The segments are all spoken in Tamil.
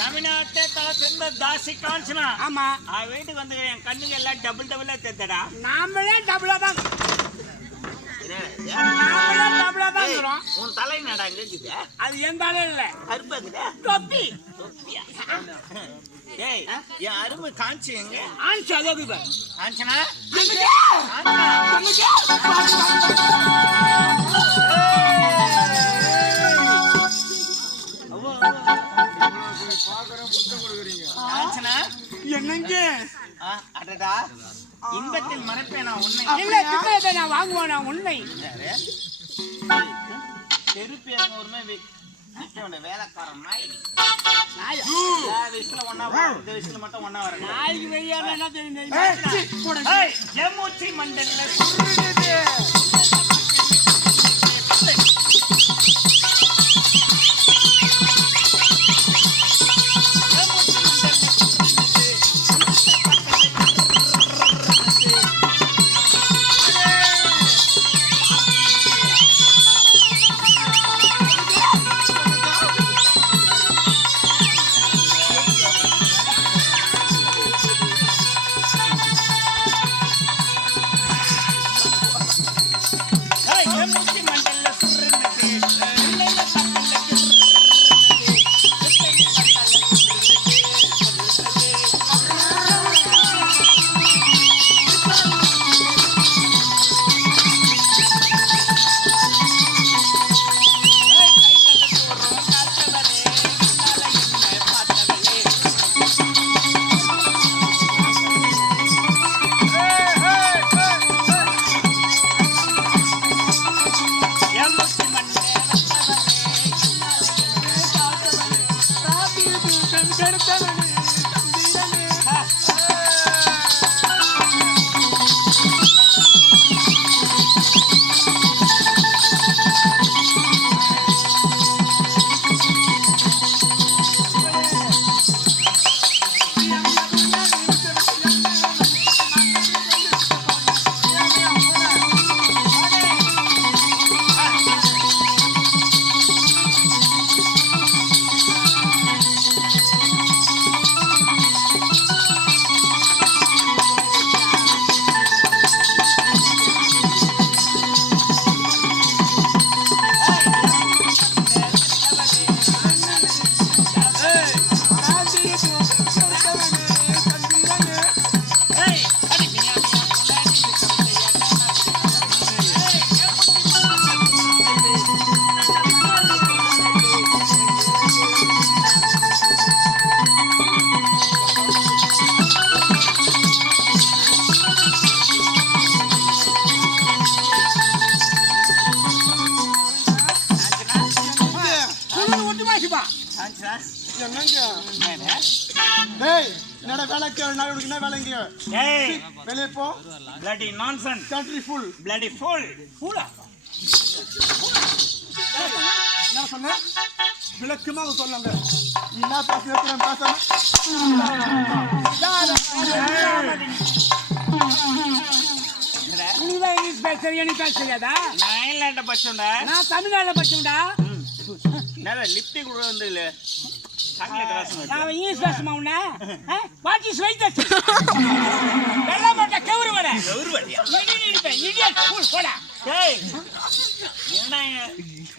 தமிழ்நாட்டை தலை சேர்ந்த தாசி காஞ்சனா. ஆமா, வீட்டுக்கு வந்து என் கண்ணுங்க எல்லாம் டபுள் டபுளா தெரிஞ்சடா. நாமளே டபுளா தான் உன் தலை நடா இருக்குது. அது என் தலை இல்ல, அரும்புல தொப்பி. ஏய், என் அரும்பு காஞ்சி எங்க? ஆஞ்சி அதோடு காஞ்சனா என்னங்க? அடடா, இன்பத்தில் மறைப்பேன் நான் உன்னை. இல்ல, திட்டத்தை நான் வாங்குவேன் நான் உன்னை. செருப்பு எங்கூருமே வேலைக்காரன் நாய். வயசுல ஒன்னா இந்த வயசுல மட்டும் ஒன்னா வர நாய்க்கு வெய்யாம என்ன தெரியும்? ஜெமுச்சி மண்டல்ல வெளியே போ. bloody nonsense, country full, bloody fool. என்ன சொன்ன? விளக்கமா சொல்லுங்க. என்ன பேசுறேன் பேச நீதான் இங்கிலீஷ் பேசுறியா? நீ பேசுறியாடா? நான் இங்கிலாண்ட படிச்சோம்டா. நான் தமிழ்நாடுல படிச்சோம்டா. லிப்டிக் கூட வந்து இல்ல நான் இங்கிலீஷ் பேசுமா உன்ன? What is right that? வெள்ள மாட்ட கவுரு வட. கவுரு வடியா? இடியட் ஃபுல் போடா. டேய், என்ன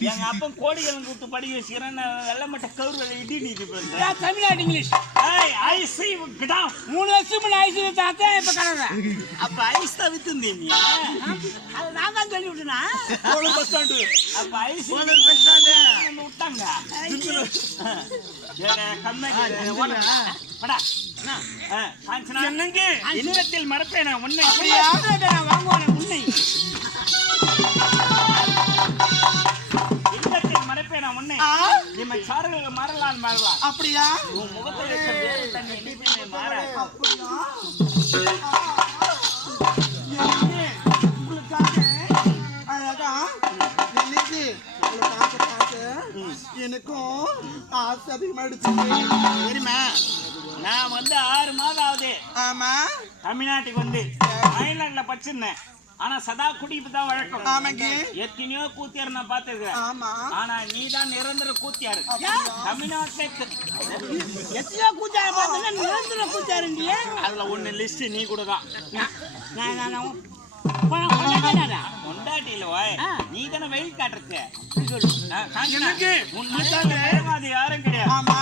எங்க அப்பா கோடிகள் கூட்டு படிக்க வச்சிரேன். வெள்ள மாட்ட கவுரு வட இடி நீ பண்ற. நான் தமிழ்நாடு இங்கிலீஷ். ஏய், ஐஸ் கிடா. 3 வருஷம் முன்ன ஐஸ் தாத்தா இப்ப கறற. அப்ப ஐஸ் தவித்துந்தே நீ. அது நான் தான் சொல்லி விட்டனா. போல பஸ் ஸ்டாண்ட். அப்ப ஐஸ் போல பஸ் ஸ்டாண்ட் நம்ம விட்டாங்க. ஏடா கம்மைக்கு ஓடடா. படா. காஞ்சனா என்னங்க? இன்பத்தில் மறப்பேனா உன்னை? அப்படியே நான் வாங்குவானே உன்னை. இன்பத்தில் மறப்பேனா உன்னை? நீ சாரல்ல மாறலாம் மாறலாம். அப்படியா? உன் முகத்துல இருக்க வேறு தண்ணி என்னைக்குமே மாறாது. அப்படியா? உங்களுக்காக அழகா என்னைக்கு எனக்கும் ஆசை அதிகமாயிடுச்சு தெரியுமா? நான் வந்து 6 மாதம் ஆகுது. ஆமா, தமிழ்நாட்டுக்கு வந்து அயர்லாண்ட்ல படிச்சிருந்தேன். ஆனா சதா குடிப்பு தான் வழக்கம். ஆமாங்க. எத்தனையோ கூத்தியார் நான் பார்த்திருக்கிறேன். ஆமா. ஆனா நீ தான் நிரந்தர கூத்தியாரு. தமிழ்நாட்டுல எத்தனையோ கூச்சாரு பார்த்தா நிரந்தர கூச்சாருண்டிய. அதுல ஒண்ணு லிஸ்ட் நீ கூட தான். கொண்டாட்டி இல்ல வாய், நீ தானே வெயில் காட்டுறது. அது யாரும் கிடையாது. ஆமா.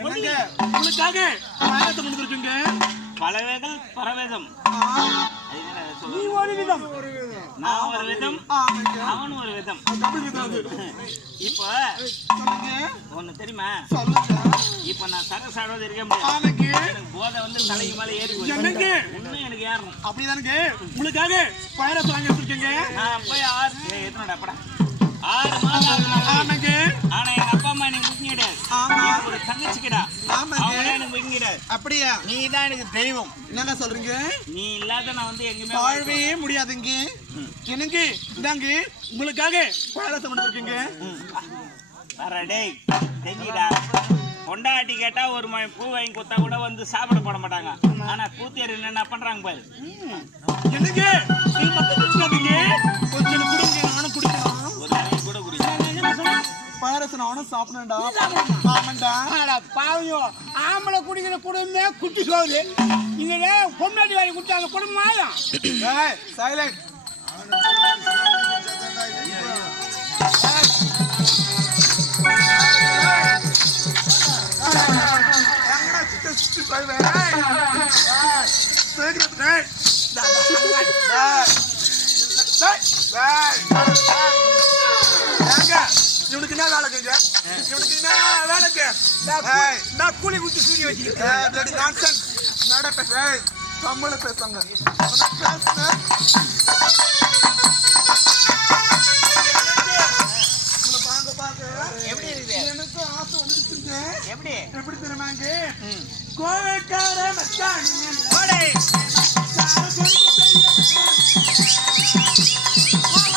என்னங்க உங்களுக்காக பாயசம் கொடுத்துருக்குங்க. பலவேகள் பரவேதம். நீ ஒரு விதம், நான் ஒரு விதம், ஆமாங்க. அவன் ஒரு விதம். டபுள் விதம் அது. இப்ப சொல்லுங்க. ஒண்ணு தெரியுமா? சொல்லுங்க. இப்ப நான் சரசாடுவது இருக்க முடியாது. ஆமாங்க. எனக்கு போதை வந்து தலைக்கு மேல ஏறி போகுது. என்னங்க இன்னும் எனக்கு ஏறணும். அப்படிதானுங்க உங்களுக்காக பாயசம் வாங்கி வச்சிருக்கேங்க. நான் போய் எத்தனோட அப்படா 6 மாதம் ஆகுது. ஆமாங்க. ஆனா எங்க அப்பா அம்மா எனக்கு முக்கியம் கிடையாது. ஆமா. எனக்கு ஒரு தங்கச்சிக்கடா. ஆமாங்க. அவங்களே எனக்கு முக்கியம் கிடையாது. அப்படியா? நீ தான் எனக்கு தெய்வம். என்னங்க சொல்றீங்க? நீ இல்லாத நான் வந்து எங்குமே வாழ்வே முடியாதுங்க. எனக்கு இந்தாங்க உங்களுக்காக பாயசம் வந்திருக்குங்க. வர டேய் தெரிஞ்சுடா. பொண்டாட்டி கேட்டா ஒரு பூ வாங்கி கொடுத்தா கூட வந்து சாப்பிட போட மாட்டாங்க. ஆனா கூத்தியார் என்ன பண்றாங்க பாரு. என்னங்க நீ மட்டும் குடிக்காதீங்க. கொஞ்சம் குடிங்க, நானும் குடிக்கலாம். ஒரு நாளைக்கு கூட குடிக்கலாம். பாயசம் நானும் சாப்பிடணும்டா. ஆமாண்டா. பாவியோ ஆம்பளை குடிக்கிற குடும்பமே குட்டி சோறு. இங்க பொண்டாட்டி வாங்கி குடிச்சாங்க குடும்பம் ஆயிடும். ஏய் சைலண்ட். இவனுக்கு என்ன வேலைக்குங்க? இவனுக்கு என்ன வேலைக்கு? நான் கூலி குத்தி சூரிய வச்சுக்கிறேன். நான்சென்ஸ் நட பேச தமிழ பேசுங்க. எப்படி இருக்குது? எனக்கு ஆசை வந்துருச்சுங்க. எப்படி எப்படி தெரியுமாங்க? கோவைக்கார